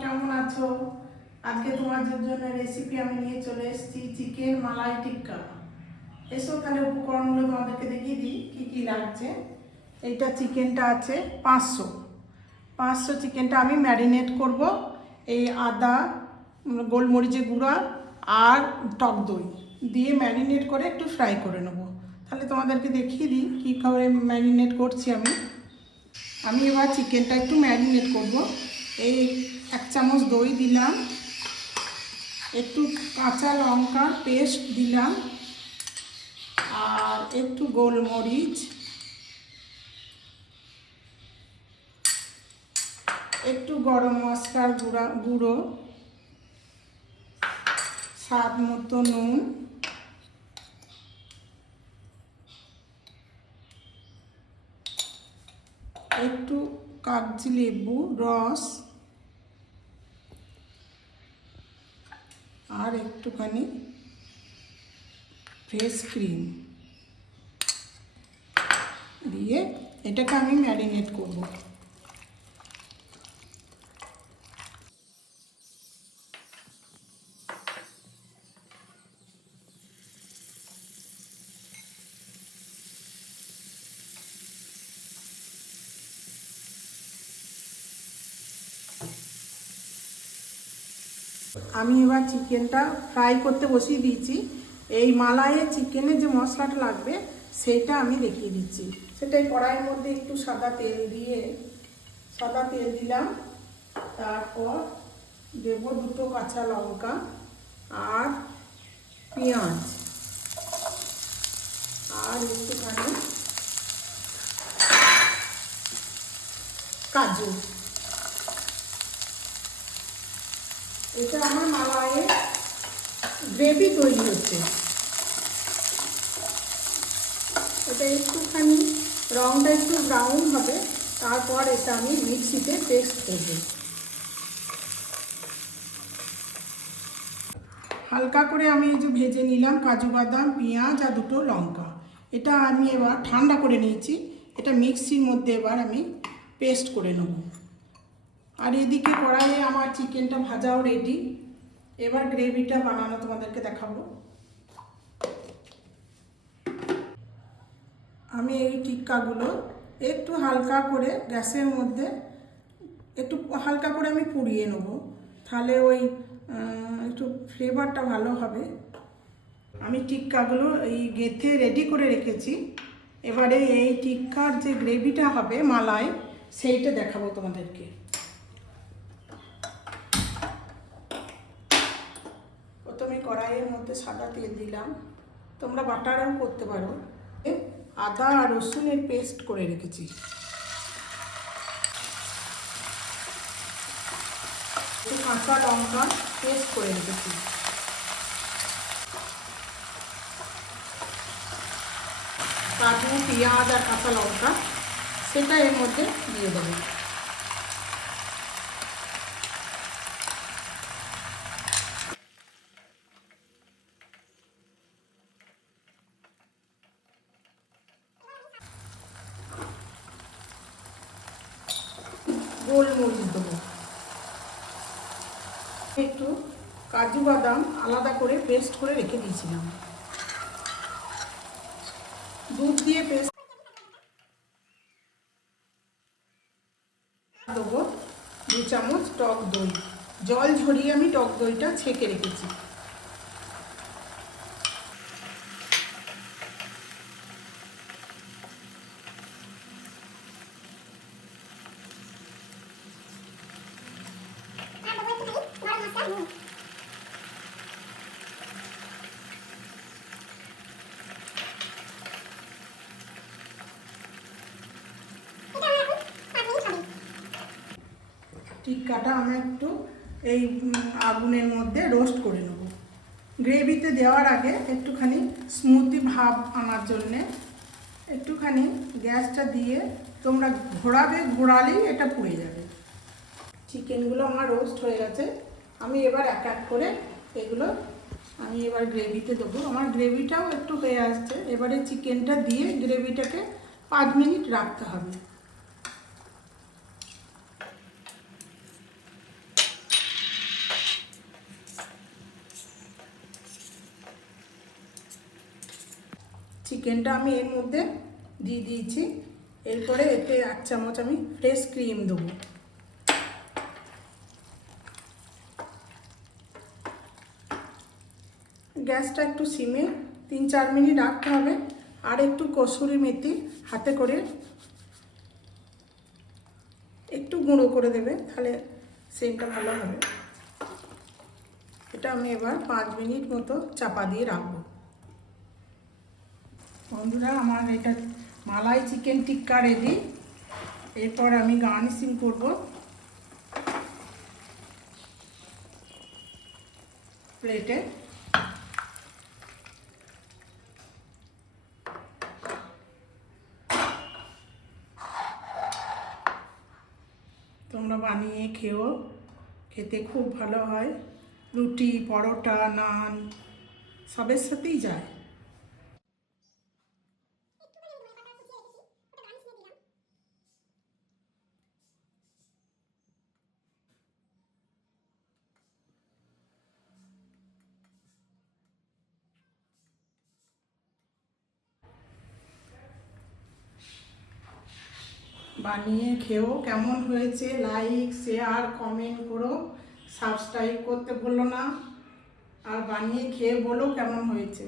কেমন আছো? আজকে তোমাদের জন্য রেসিপি আমি নিয়ে চলে এসেছি চিকেন মালাই টিক্কা। এসো তাহলে উপকরণগুলো তোমাদেরকে দেখিয়ে দিই কী কী লাগছে। এইটা চিকেনটা আছে 500 চিকেনটা আমি ম্যারিনেট করব। এই আদা, গোলমরিচের গুঁড়া আর টক দই দিয়ে ম্যারিনেট করে একটু ফ্রাই করে নেব। তাহলে তোমাদেরকে দেখিয়ে দিই কী করে ম্যারিনেট করছি আমি এবার চিকেনটা একটু ম্যারিনেট করব। এই 1 চামচ দই দিলাম, একটু কাঁচা লঙ্কার পেস্ট দিলাম, আর একটু গোলমরিচ, একটু গরম মশলার গুঁড়ো, স্বাদ মতো নুন, একটু কাগজি লেবু রস, আর একটুখানি ফ্রেশ ক্রিম দিয়ে এটাকে আমি ম্যারিনেট করব। আমি এবার চিকেনটা ফ্রাই করতে বসিয়ে দিয়েছি। এই মালাইয়ে চিকেনে যে মশলাটা লাগবে সেইটা আমি দেখিয়ে দিচ্ছি। সেটাই কড়াইয়ের মধ্যে একটু সাদা তেল দিলাম, তারপর দেব 2 কাঁচা লঙ্কা আর পেঁয়াজ আর একটুখানি কাজু। এটা আমার মালাইয়ে গ্রেভি তৈরি হচ্ছে। এটা একটুখানি রংটা একটু ব্রাউন হবে, তারপর এটা আমি মিক্সিতে পেস্ট করব। হালকা করে আমি এই যে ভেজে নিলাম কাজু বাদাম, পেঁয়াজ আর 2 লঙ্কা। এটা আমি এবার ঠান্ডা করে নিয়েছি। এটা মিক্সির মধ্যে এবার আমি পেস্ট করে নেব। আর এদিকে কড়াইয়ে আমার চিকেনটা ভাজাও রেডি। এবার গ্রেভিটা বানানো তোমাদেরকে দেখাবো। আমি এই টিক্কাগুলো একটু হালকা করে গ্যাসের মধ্যে একটু হালকা করে আমি পুড়িয়ে নেব, তাহলে ওই একটু ফ্লেভারটা ভালো হবে। আমি টিক্কাগুলো এই গেঁথে রেডি করে রেখেছি। এবারে এই টিক্কার যে গ্রেভিটা হবে মালাই, সেইটা দেখাবো তোমাদেরকে। প্রথমে কড়াইয়ের মধ্যে সাদা তেল দিলাম, তোমরা বাটারও করতে পারো। আদা আর রসুনের পেস্ট করে রেখেছি, একটু কাঁচা লঙ্কা পেস্ট করে রেখেছি, কাজু, পেঁয়াজ আর কাঁচা লঙ্কা সেটা এর মধ্যে দিয়ে দেবো। গোলমরিচ দেবো, একটু কাজু বাদাম আলাদা করে পেস্ট করে রেখে দিয়েছিলাম, দুধ দিয়ে পেস্ট দেবো। 2 চামচ টক দই, জল ঝরিয়ে আমি টক দইটা ছেঁকে রেখেছি। টিক্কাটা আমি একটু এই আগুনের মধ্যে রোস্ট করে নেব। গ্রেভিতে দেওয়ার আগে একটুখানি স্মুথি ভাব আনার জন্যে একটুখানি গ্যাসটা দিয়ে তোমরা ঘোরালেই এটা পুড়ে যাবে। চিকেনগুলো আমার রোস্ট হয়ে গেছে। আমি এবার এক এক করে এগুলো আমি এবার গ্রেভিতে দেবো। আমার গ্রেভিটাও একটু হয়ে আসছে। এবারে চিকেনটা দিয়ে গ্রেভিটাকে 5 মিনিট রাখতে হবে। চিকেনটা আমি এর মধ্যে দিয়ে দিয়েছি। এরপরে এতে 1 চামচ আমি ফ্রেশ ক্রিম দেবো। গ্যাসটা একটু সিমে 3-4 মিনিট রাখতে হবে। আর একটু কসুরি মেথি হাতে করে একটু গুঁড়ো করে দেবে, তাহলে সেন্টটা ভালো হবে। এটা আমি এবার 5 মিনিট মতো চাপা দিয়ে রাখবো। বন্ধুরা, আমার এটা মালাই চিকেন টিক্কা রেডি। এরপর আমি গার্নিশিং করব। প্লেটে তোমরা বানিয়ে খেও, খেতে খুব ভালো হয়। রুটি, পরোটা, নান সবের সাথেই যায়। বানিয়ে খেও, কেমন হয়েছে লাইক, শেয়ার, কমেন্ট করো, সাবস্ক্রাইব করতে ভুলো না। আর বানিয়ে খেয়ে বলো কেমন হয়েছে।